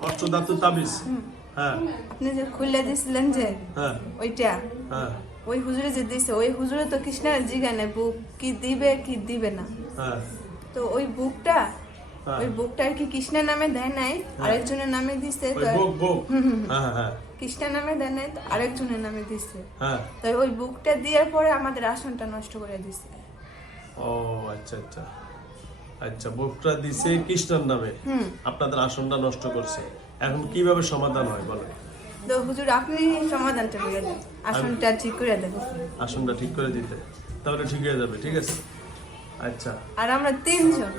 তাবিজ। হ্যাঁ। খুলে দিছিলেন যে হ্যাঁ। ওইটা? হ্যাঁ। ওই হুজুরে যে দিছে ওই হুজুরে তো কৃষ্ণের বুক কি দিবে কি দিবে না। হ্যাঁ। তো ওই বুকটা হ্যাঁ। ওই বুকটা আর কি কৃষ্ণের নামে দেয় নাই আরেকজনের নামে দিছে ওই তো বুক বুক। হ্যাঁ হ্যাঁ কৃষ্ণের নামে দেয় নাই তো আরেকজনের নামে দিছে। হ্যাঁ। তাই ওই বুকটা দেওয়ার পরে আমাদের আসনটা নষ্ট করে দিছে। ও আচ্ছা আচ্ছা। আচ্ছা বুকটা দিছে কৃষ্ণের নামে। আপনাদের আসনটা নষ্ট করছে। এখন কীভাবে সমাধান হয় বলেন? তো হুজুর আপনি সমাধানটা করে দেন। আসনটা ঠিক করে দেন। আসনটা ঠিক করে দিতে। তাহলে ঠিক হয়ে যাবে ঠিক আছে? আচ্ছা। আর আমরা তিনজন।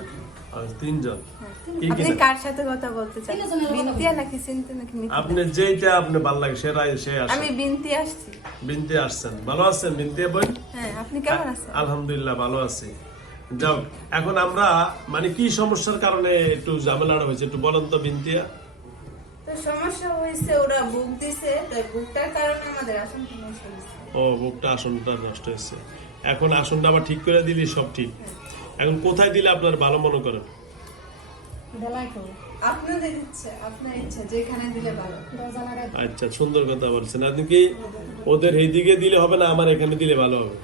আপনি কার সাথে কথা বলতে চান? বিনতিয়া নাকি চিনতে নাকি আপনি আপনি ভালো লাগে সে আসে। আমি বিনতি আসছি। বিনতে আসছেন। ভালো আছেন বিনতে বই? হ্যাঁ আপনি কেমন আছেন? আলহামদুলিল্লাহ ভালো আছি। যাও এখন আমরা মানে কি সমস্যার কারণে একটু ঝামেলাটা হয়েছে? একটু বলেন তো বিনতিয়া। তো সমস্যা হয়েছে ওরা বুক দিছে তাই বুকটার কারণে আমাদের আসনটা নষ্ট হয়েছে। ও বুকটা আসনটা নষ্ট হয়েছে। এখন আসনটা আবার ঠিক করে দিলি সব ঠিক। এখন কোথায় দিলে আপনার ভালো মনে করেন? আপনাদের ইচ্ছা আপনার ইচ্ছা যেখানে দিলে ভালো। আচ্ছা সুন্দর কথা বলছেন। আপনি কি ওদের এইদিকে দিলে হবে না আমার এখানে দিলে ভালো হবে?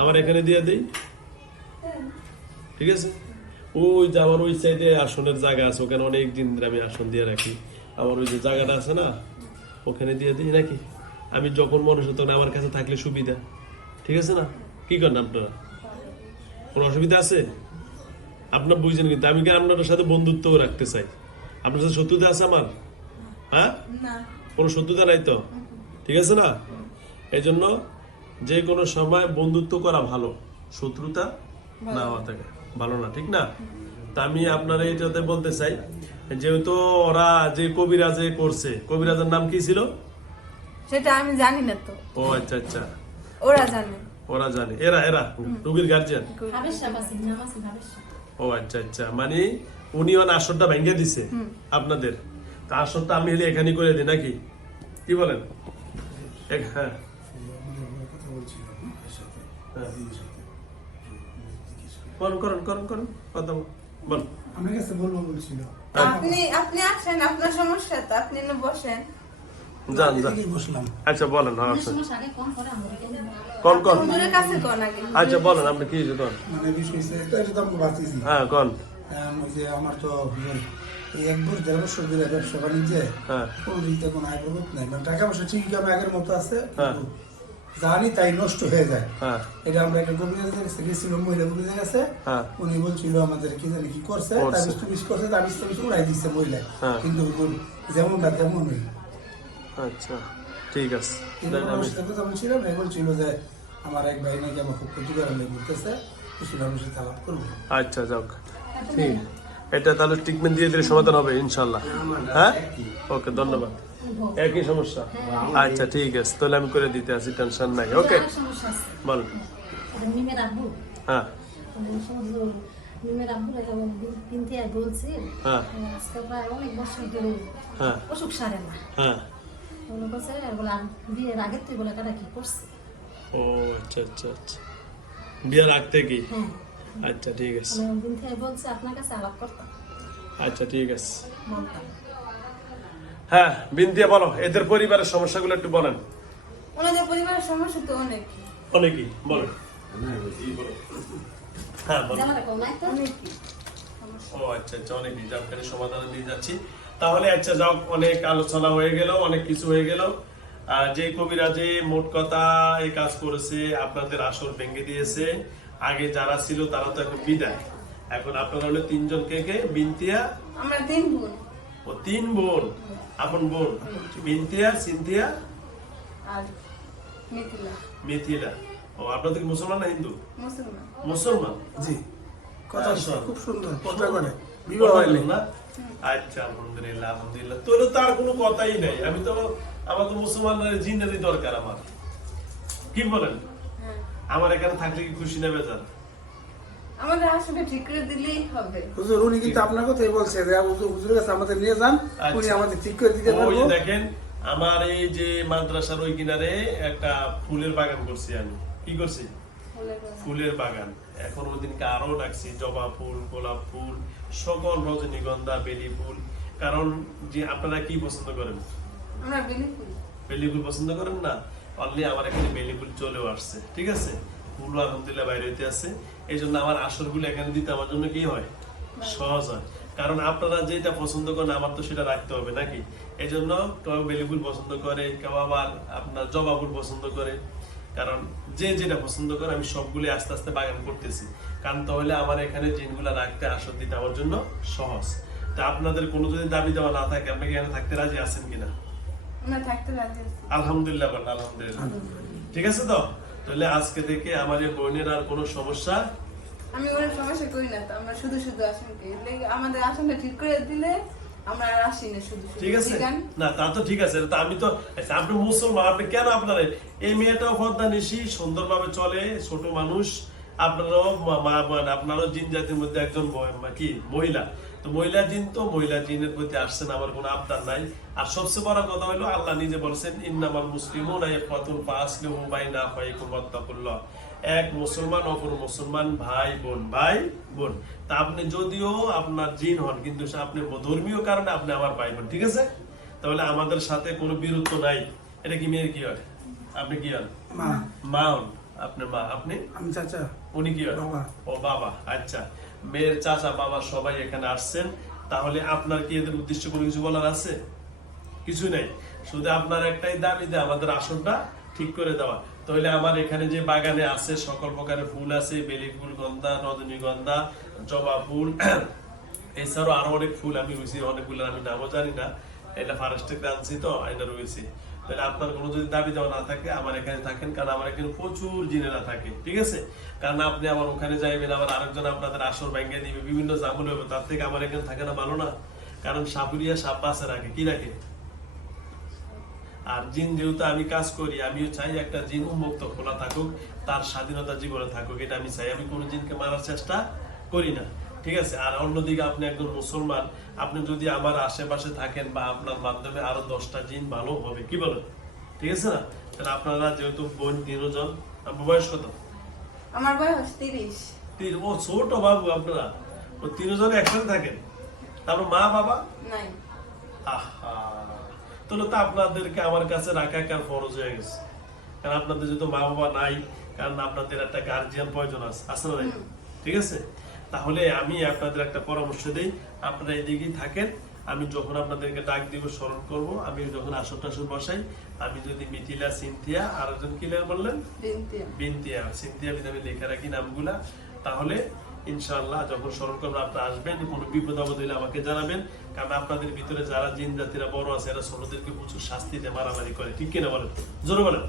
আমার এখানে দিয়ে দিই। ঠিক আছে? ওই যে আমার ওই সাইডে আসনের জায়গা আছে ওখানে অনেক দিন ধরে আমি আসন দিয়ে রাখি। আমার ওই যে জায়গাটা আছে না ওখানে দিয়ে দিই নাকি? আমি যখন মনে হতো না আমার কাছে থাকলে সুবিধা। ঠিক আছে না? কি করেন আপনারা? কোনো অসুবিধা আছে? আপনার বুঝছেন কিন্তু আমি কি আপনার সাথে বন্ধুত্ব রাখতে চাই? আপনার সাথে শত্রুতা আছে আমার? হ্যাঁ? কোনো শত্রুতা নাই তো? ঠিক আছে না? এই জন্য যে কোনো সময় বন্ধুত্ব করা ভালো শত্রুতা না হওয়া থাকে। ভালো না ঠিক না? তা আমি আপনার এইটাতে বলতে চাই যেহেতু ওরা যে কবিরাজে করছে কবিরাজের নাম কি ছিল? সেটা আমি জানি না তো। ও আচ্ছা আচ্ছা। ওরা জানে। ওরা জানে। এরা এরা রুগীর গার্জিয়ান ও আচ্ছা আচ্ছা। মানে উনি ওর আসরটা ভেঙে দিছে আপনাদের। তা আসরটা আমি হলে এখানে করে দিই নাকি? কি বলেন? এক- হ্যাঁ। করুন করুন করুন করুন কথা বল বল। আমার কাছে বলব বলছিল আপনি আপনি আসেন আপনার সমস্যা তো আপনি এনে বসেন। যান যান। আচ্ছা বলেন হ্যাঁ আচ্ছা। কন কন আচ্ছা বলেন আপনি কি হয়েছে কন মানে হ্যাঁ কন। যে আমার তো এই এক বছর দেড় বছর ধরে ব্যবসা বাণিজ্যে হ্যাঁ। কোনো দিকতে কোনো আয় প্রভাব নাই। মানে টাকা পয়সা আমি আগের মতো আছে হ্যাঁ। জানি তাই নষ্ট হয়ে যায়। হ্যাঁ। এটা আমরা একটা কাছে গেছিল মহিলা কাছে। হ্যাঁ। উনি বলছিল আমাদের কি জানি কি করছে? করছে। তাবিজ টুবিজ করছে তাবিজ টাবিজ উড়াই দিচ্ছে মহিলা হ্যাঁ। কিন্তু হুজুর যেমনটা তেমনই। আচ্ছা ঠিক আছে। কথা বলছিলাম বলছিল যে আমার এক ভাই নাকি আমার খুব ক্ষতি বলতেছে আচ্ছা যাক। ঠিক। এটা তাহলে ট্রিটমেন্ট দিয়ে দিলে সমাধান হবে ইনশাল্লাহ। হ্যাঁ? ওকে ধন্যবাদ। একই সমস্যা। আচ্ছা ঠিক আছে। তাহলে আমি করে দিতে আছি টেনশন নাই। ওকে আছে। বল। হ্যাঁ। কিনতে বলছি হ্যাঁ। আজকে প্রায় অনেক বছর ধরে হ্যাঁ। অসুখ সারে না। হ্যাঁ। মনে করছে বলে বিয়ের আগে তুই বলে কাটা কি করছে ও আচ্ছা আচ্ছা আচ্ছা। বিয়ার আগ থেকে? আচ্ছা ঠিক আছে। আমি দিন থেকে বলছে আপনার কাছে আলাপ করতাম। আচ্ছা ঠিক আছে। বলতাম। হ্যাঁ বিন্দিয়া বলো এদের পরিবারের সমস্যাগুলো একটু বলেন। ওনাদের পরিবারের সমস্যা তো অনেক অনেকই বলেন হ্যাঁ বলো। অনেকই। ও আচ্ছা আচ্ছা অনেকই। যাত্রার সমাধান দিয়ে যাচ্ছি। তাহলে আচ্ছা যাও অনেক আলোচনা হয়ে গেল অনেক কিছু হয়ে গেল। আর যে কবিরাজে মোট কথা এই কাজ করেছে আপনাদের আসর ভেঙে দিয়েছে। আগে যারা ছিল তারা তো এখন বিদায়। এখন আপনারা হলো তিনজন কে কে? বিন্তিয়া? আমরা তিন বোন। ও তিন বোন। আপন বোন। বিনতিয়া সিনথিয়া আর মিথিলা। মিথিলা। ও আপনাদের কি মুসলমান না হিন্দু? মুসলমান। মুসলমান? জি। কথা আচ্ছা। খুব সুন্দর কথা করে। বিবাহ হয়নি না? আচ্ছা আলহামদুলিল্লাহ আলহামদুলিল্লাহ। তোর তার কোনো কথাই নাই। আমি তো আমার তো মুসলমানের জিন্দারি দরকার আমার। কি বলেন? হ্যাঁ। আমার এখানে থাকলে কি খুশি নেবে যান আমাদের আসলে ঠিক করে দিলেই হবে। হুজুর উনি কিন্তু আপনার কথাই বলছে যে হুজুর হুজুরের কাছে আমাদের নিয়ে যান আচ্ছা। উনি আমাদের ঠিক করে দিতে পারব। দেখেন আমার এই যে মাদ্রাসার ওই কিনারে একটা ফুলের বাগান করছি আমি। কি করছি? ফুলের বাগান। এখন ওই দিনকে আরও ডাকছি জবা ফুল গোলাপ ফুল সকল রজনীগন্ধা বেলি ফুল। কারণ যে আপনারা কি পছন্দ করেন? বেলি ফুল। বেলি ফুল পছন্দ করেন না? অনলি আমার এখানে বেলি ফুল চলেও আসছে ঠিক আছে? ফুল আলহামদুলিল্লাহ বাইরে হইতে আছে। এই জন্য আমার আসরগুলো এখানে দিতে আমার জন্য কি হয়? সহজ হয়। কারণ আপনারা যেটা পছন্দ করেন আমার তো সেটা রাখতে হবে নাকি? এই জন্য কেউ বেলি ফুল পছন্দ করে কেউ আবার আপনার জবা ফুল পছন্দ করে। কারণ যে যেটা পছন্দ করে আমি সবগুলি আস্তে আস্তে বাগান করতেছি। কারণ তাহলে আমার এখানে জিনগুলা রাখতে আসর দিতে আমার জন্য সহজ। তা আপনাদের কোনো যদি দাবি দেওয়া না থাকে আপনি এখানে থাকতে রাজি আছেন কিনা? আলহামদুলিল্লাহ আলহামদুলিল্লাহ। ঠিক আছে তো? তাহলে আজকে থেকে আমার এই বোনের আর কোনো সমস্যা আমি সমস্যা করি না তো আমরা শুধু শুধু আমাদের ঠিক করে দিলে আমরা আর আসি না শুধু শুধু ঠিক আছে? না তা তো ঠিক আছে তা আমি তো আচ্ছা, আপনি মুসলমান আপনি কেন আপনার এই মেয়েটাও পর্দা নিশি সুন্দরভাবে চলে ছোট মানুষ। আপনারাও মা- মানে আপনারও জিন জাতির মধ্যে একজন কি মহিলা। তো মহিলা জিন তো মহিলা জিনের প্রতি আসছেন আমার কোনো আবদার নাই। আর সবচেয়ে বড় কথা হলো আল্লাহ নিজে বলছেন ইন্নামাল মুসলিমুন ইয়াফাতুন ফাসলিহু বাইনা ফাইকুম ওয়াত্তাকুল্লাহ। এক মুসলমান অপর মুসলমান ভাই বোন ভাই বোন। তা আপনি যদিও আপনার জিন হন কিন্তু আপনি ধর্মীয় কারণে আপনি আমার ভাই বোন ঠিক আছে? তাহলে আমাদের সাথে কোনো বিরুদ্ধ নাই। এটা কি মেয়ের কি হয়? আপনি কি হন? মা। মা হন? আপনি মা আপনি? আমি চাচা। উনি কি হন ও বাবা আচ্ছা। মেয়ের চাচা বাবা সবাই এখানে আসছেন। তাহলে আপনার কি এদের উদ্দেশ্য কোনো কিছু বলার আছে? কিছু নেই। শুধু আপনার একটাই দাবি যে আমাদের আসনটা ঠিক করে দেওয়া। তাহলে আমার এখানে যে বাগানে আছে, সকল প্রকারের ফুল আছে, বেলি ফুল গন্ধা রজনীগন্ধা জবা ফুল, এছাড়াও আরও অনেক ফুল আমি রয়েছি অনেকগুলো আমি নামও জানি না। এটা ফারেস্টে আনছি তো, এটা রয়েছে। তাহলে আপনার কোনো যদি দাবি দেওয়া না থাকে, আমার এখানে থাকেন, কারণ আমার এখানে প্রচুর জিনেরা থাকে, ঠিক আছে? কারণ আপনি আমার ওখানে যাইবেন আবার আরেকজন আপনাদের আসর ব্যাংকে দিবে, বিভিন্ন জামুল হবে, তার থেকে আমার এখানে থাকে না ভালো না। কারণ সাপুরিয়া সাপ বাসে রাখে কি রাখে? আর জিন যেহেতু আমি কাজ করি আমিও চাই একটা জিন উন্মুক্ত খোলা থাকুক তার স্বাধীনতা জীবনে থাকুক এটা আমি চাই। আমি কোনো জিনকে মারার চেষ্টা করি না ঠিক আছে? আর অন্যদিকে আপনি একজন মুসলমান আপনি যদি আমার আশেপাশে থাকেন বা আপনার মাধ্যমে আরও দশটা জিন ভালো হবে কি বলেন? ঠিক আছে না? তাহলে আপনারা যেহেতু বোন তিনজন আপনার বয়স কত? আমার বয়স তিরিশ। তিন ও ছোট বাবু আপনারা। ও তিনজন একসাথে থাকেন? তারপর মা বাবা? নাই। আহা। তাহলে তো আপনাদেরকে আমার কাছে রাখা কার ফরজ হয়ে গেছে। কারণ আপনাদের যেহেতু মা বাবা নাই কারণ আপনাদের একটা গার্জিয়ান প্রয়োজন আছে না নাই? ঠিক আছে? তাহলে আমি আপনাদের একটা পরামর্শ দিই। আপনারা এদিকেই থাকেন আমি যখন আপনাদেরকে ডাক দিব স্মরণ করব আমি যখন আসর টাসর বসাই আমি যদি মিথিলা সিনথিয়া আর একজন কিলার বললেন? বিনতি বিনতিয়া। সিনথিয়া আমি লিখে রাখি নামগুলা। তাহলে ইনশাআল্লাহ যখন স্মরণ করবেন আপনি আসবেন কোনো বিপদ আপদ হলে আমাকে জানাবেন। কারণ আপনাদের ভিতরে যারা জিন জাতিরা বড় আছে এরা ছোটদেরকে প্রচুর শাস্তি দেয় মারামারি করে। ঠিক কিনা বলেন? জোরে বলেন।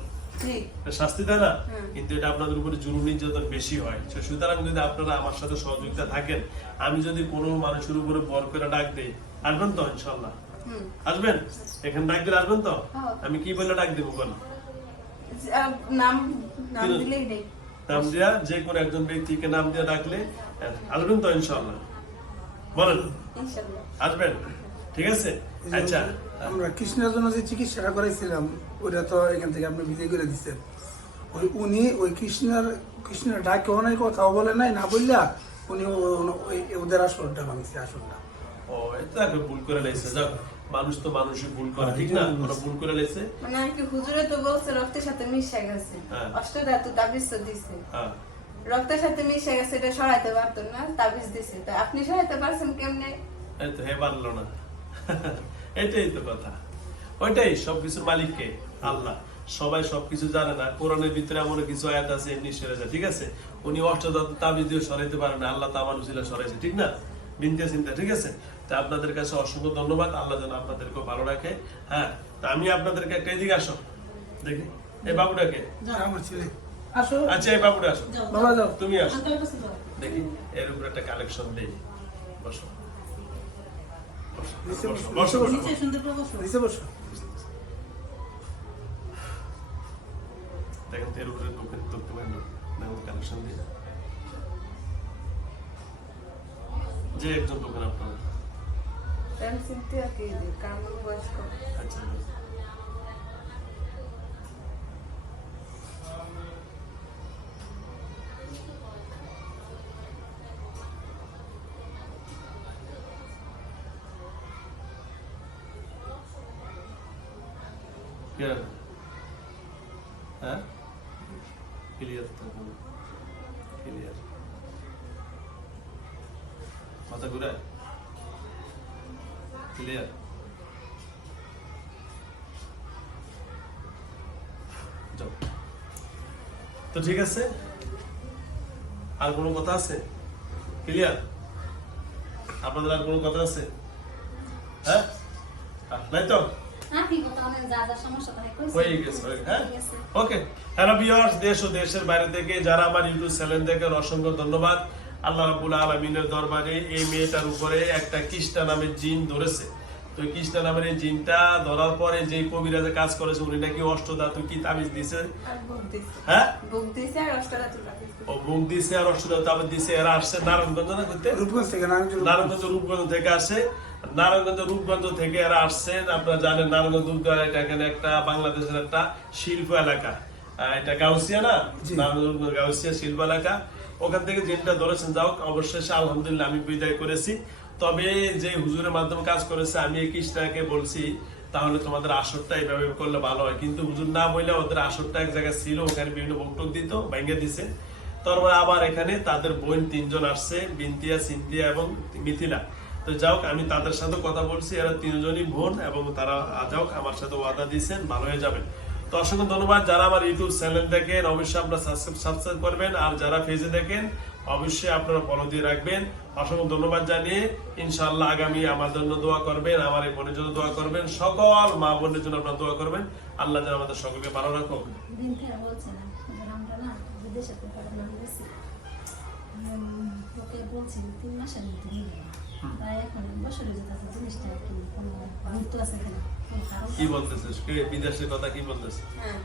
শাস্তি দেয় না? কিন্তু এটা আপনাদের উপরে জুলুম নির্যাতন বেশি হয়। সুতরাং যদি আপনারা আমার সাথে সহযোগিতা থাকেন আমি যদি কোনো মানুষের উপরে বর করে ডাক দেই আসবেন তো ইনশাল্লাহ আসবেন? এখানে ডাক দিলে আসবেন তো? হ্যাঁ। আমি কি বলে ডাক দেবো বলেন? নাম নাম দিলেই নাম দিয়া যে কোনো একজন ব্যক্তিকে নাম দিয়ে ডাকলে আসবেন তো ইনশাল্লাহ বলেন। আসবেন। ঠিক আছে? আচ্ছা। আমরা কৃষ্ণের জন্য যে চিকিৎসাটা করেছিলাম ওটা তো এখান থেকে আপনি বিজয় করে দিচ্ছেন ওই উনি ওই কৃষ্ণের কৃষ্ণের ডাকে অনেক কথাও বলে নাই না বললা উনি ওই- ওদের আসলটা ভাঙছে আসলটা। ও এটা ভুল করে লাইছে যাক। মানুষ তো মানুষই ভুল করে ঠিক না? ওরা ভুল করে লাইছে মানে আর কি হুজুরে তো বলছে রক্তের সাথে মিশে গেছে। হ্যাঁ। অষ্টধাতু তাবিজ তো দিছে। হ্যাঁ। রক্তের সাথে মিশে গেছে এটা সরাইতে পারতো না তাবিজ দিছে। তা আপনি সরাইতে পারছেন কেমনে? এই তো হে পারল না। এটাই তো কথা। ওইটাই সবকিছুর মালিক কে আল্লাহ। সবাই সবকিছু জানে না। কোরআনের ভিতরে এমন কিছু আয়াত আছে এমনি সরে যায় ঠিক আছে? উনি অষ্টদাত তাবিজ দিয়ে সরাইতে পারে না আল্লাহ তামান উসিলা সরাইছে ঠিক না? বিনতে চিন্তা ঠিক আছে? তা আপনাদের কাছে অসংখ্য ধন্যবাদ। আল্লাহ যেন আপনাদেরকে ভালো রাখে। হ্যাঁ তা আমি আপনাদেরকে একটা এদিকে আসো। দেখি। এই বাবুটাকে। আমার ছেলে। আচ্ছা এই বাবুটা আসো। যাও বাবা যাও। তুমি আসো। কাছে যাও। দেখি এর উপরে একটা কালেকশন দেই। বসো। দেখেন এর উপরে দোকান ধরতে পারেন দেখুন কালেকশন দিয়ে যে একজন দোকান আপনার Tem sentido aqui, de câmbio, gosto. Clear. Huh? Clear. Clear. What's a? যাও তো ঠিক আছে? আর কোনো কথা আছে? ক্লিয়ার আপনাদের আর কোনো কথা আছে? হ্যাঁ? নাই তো? হ্যাঁ দেশের বাইরে থেকে যারা আমার ইউটিউব চ্যানেল দেখেন অসংখ্য ধন্যবাদ। আল্লাহ রাব্বুল আলামিনের দরবারে এই মেয়েটার উপরে একটা কৃষ্ণা নামের জিন ধরেছে। তো কৃষ্ণা নামের এই জিনটা ধরার পরে যে কবিরাজে কাজ করেছে উনি নাকি অষ্টধাতু কি তাবিজ দিছে? বুক দিছে। হ্যাঁ? আর অষ্টরাত্রি ও মুখ দিছে আর অষ্টধাতু তাবিজ দিছে এরা আসছে নারায়ণগঞ্জ না করতে? রূপগঞ্জ থেকে নারায়ণগঞ্জ রূপগঞ্জ থেকে আসে। নারায়ণগঞ্জ রূপগঞ্জ থেকে এরা আসছেন আপনারা জানেন নারায়ণগঞ্জ রূপগঞ্জ এটা এখানে একটা বাংলাদেশের একটা শিল্প এলাকা। এটা গাউসিয়া না? গাউসিয়া শিল্প এলাকা। ওখান থেকে জিনটা ধরেছেন যাও অবশেষে আলহামদুলিল্লাহ আমি বিদায় করেছি। তবে যে হুজুরের মাধ্যমে কাজ করেছে, আমি এই কৃষ্ণাকে বলছি, তাহলে তোমাদের আসরটা এইভাবে করলে ভালো হয়। কিন্তু হুজুর না বললে ওদের আসরটা এক জায়গায় ছিল, ওখানে বিভিন্ন বকটক দিত, ভেঙে দিছে। তারপরে আবার এখানে তাদের বোন তিনজন আসছে, বিন্তিয়া, সিন্তিয়া এবং মিথিলা। তো যাও আমি তাদের সাথে কথা বলছি, এরা তিনজনই বোন এবং তারা যাও আমার সাথে ওয়াদা দিয়েছেন, ভালো হয়ে যাবেন। তো অসংখ্য ধন্যবাদ, যারা আমার ইউটিউব চ্যানেল দেখেন অবশ্যই আপনারা সাবস্ক্রাইব করবেন, আর যারা পেজে দেখেন অবশ্যই আপনারা ফলো দিয়ে রাখবেন। অসংখ্য ধন্যবাদ জানিয়ে ইনশাল্লাহ আগামী আমার জন্য দোয়া করবেন আমার এই বোনের জন্য দোয়া করবেন সকল মা বোনের জন্য আপনারা দোয়া করবেন। আল্লাহ যেন আমাদের সকলকে ভালো জিনিসটা কি বলতেছিস? বিদেশের কথা কি বলতেছিস? হ্যাঁ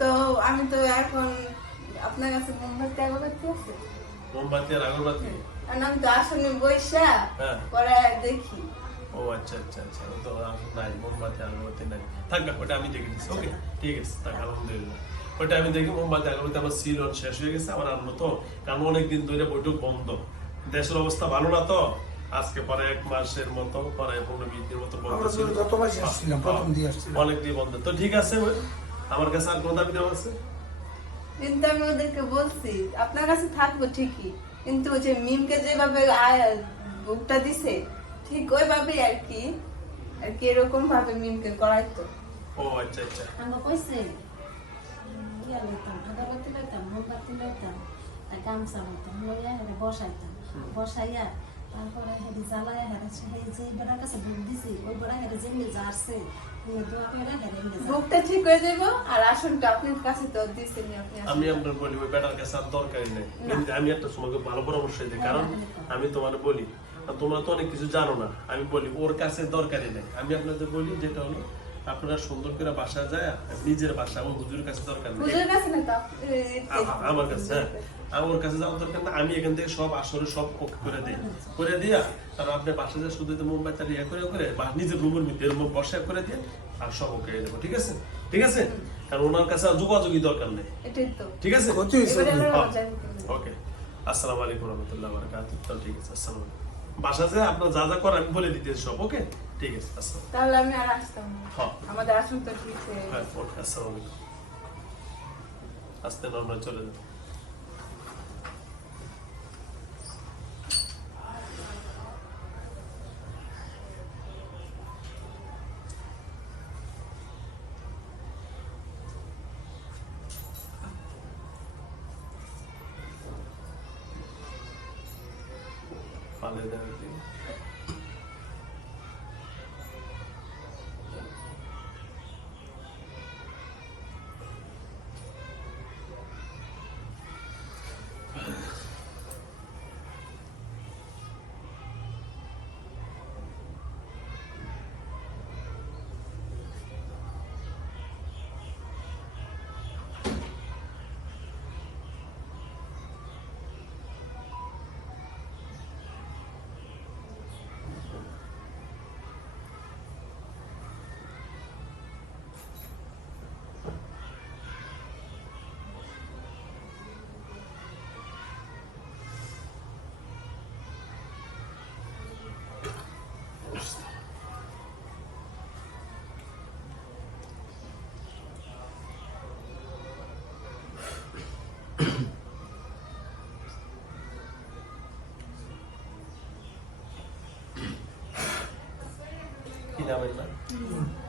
তো আমি তো এখন আপনার কাছে মোমবাতি আগরবাতি আছে মোমবাতি আর আগরবাতি? আমি তো আসলে বৈশা হ্যাঁ। পরে দেখি। ও আচ্ছা আচ্ছা আচ্ছা তো নাই মোমবাতি আগরবাতি নাই। থাক না ওটা আমি দেখে দিচ্ছি ওকে? ঠিক আছে থাক আলহামদুলিল্লাহ। ওটা আমি দেখি মোমবাতি আগরবাতি আমার সিলন শেষ হয়ে গেছে আমার আনব তো কারণ অনেকদিন ধরে বৈঠক বন্ধ। দেশের অবস্থা ভালো না তো? আজকে পরে এক মাসের মতো পরে পনেরো বিশ দিনের মতো বন্ধ ছিল। আসছিলাম। অনেকদিন বন্ধ। তো ঠিক আছে আমার কাছে আর কোনো দাবি দেওয়া আছে? কিন্তু আমি ওদেরকে বলছি আপনার কাছে থাকব ঠিকই কিন্তু যে মিমকে যেভাবে বুকটা দিছে ঠিক ওইভাবেই আর কি আর কি এরকম ভাবে মিমকে করাইতো। ও আচ্ছা আচ্ছা। আমরা কইছে ইয়া লইতাম আগরবাতি লইতাম মোমবাতি লইতাম আর গামছা লইতাম লইয়া হেরে বসাইতাম। বসাইয়া তারপরে হেরি জ্বালাইয়া হেরে সেই যে বেড়ার কাছে বুক দিছি ওই বেড়া হেরে যেমনি যাচ্ছে বুকটা ঠিক হয়ে যাব আর আসনটা আপনার কাছে তো দিয়েছেন আপনি আমি আপনার বলি ওই বেটার কাছে আর দরকারই নেই। আমি একটা তোমাকে ভালো পরামর্শ দিই কারণ আমি তোমার বলি আর তোমরা তো অনেক কিছু জানো না। আমি বলি ওর কাছে দরকারই নেই। আমি আপনাদের বলি যেটা হলো আপনারা সুন্দর করে বাসা যায় নিজের বাসা আমার হুজুরের কাছে দরকার নেই। আমার কাছে হ্যাঁ। আমার কাছে যাওয়ার দরকার না আমি এখান থেকে সব আসরে সব ওকে করে দিই। করে দিয়া আর আপনি বাসা যায় শুধু মোমবাতি ইয়ে করে করে বা নিজের রুমের মধ্যে রুমে বসে করে দিয়ে আর সব ওকে দেবো ঠিক আছে? ঠিক আছে? কারণ ওনার কাছে আর যোগাযোগই দরকার নেই। ঠিক আছে? করব। ওকে। আসসালামু আলাইকুম রহমতুল্লাহ বারাকাতুহু। ঠিক আছে আসসালামু আলাইকুম। বাসাতে আপনার যা যা করেন আমি বলে দিতে সব ওকে? ঠিক আছে আসসালাম তাহলে আমি আর আসতাম হ্যাঁ। আমাদের আসন তো ঠিক হয়ে আসসালামু আলাইকুম। আস্তে নর্মাল চলে যান। পালে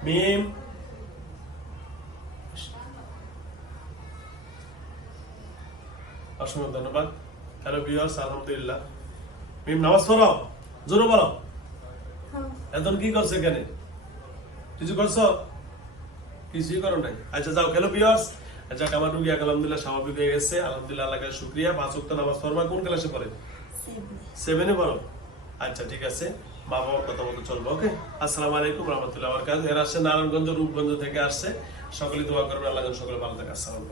মিম অসংখ্য ধন্যবাদ। হ্যালো ভিউয়ার্স আলহামদুলিল্লাহ। মিম নামাজ পড়ো। জোরে বলো। এখন কি করছে এখানে? কিছু করছ? কিছুই করো নাই। আচ্ছা যাও। পিয়ার্স আচ্ছা আমার রুগী আলহামদুলিল্লাহ স্বাভাবিক হয়ে গেছে। আলহামদুলিল্লাহ আল্লাহকে শুক্রিয়া। পাঁচ ওয়াক্ত নামাজ পড়বা কোন ক্লাসে পড়ে? সেভেনে পড়ো। আচ্ছা ঠিক আছে। মা বাবার কথা মতো চলবো ওকে আসসালামু আলাইকুম, রহমতুল্লাহ আমার কাজ এরা আসছে নারায়ণগঞ্জ, রূপগঞ্জ থেকে আসছে। সকলে দোয়া করবে আল্লাহ সকলে ভালো থাকে। আসসালাম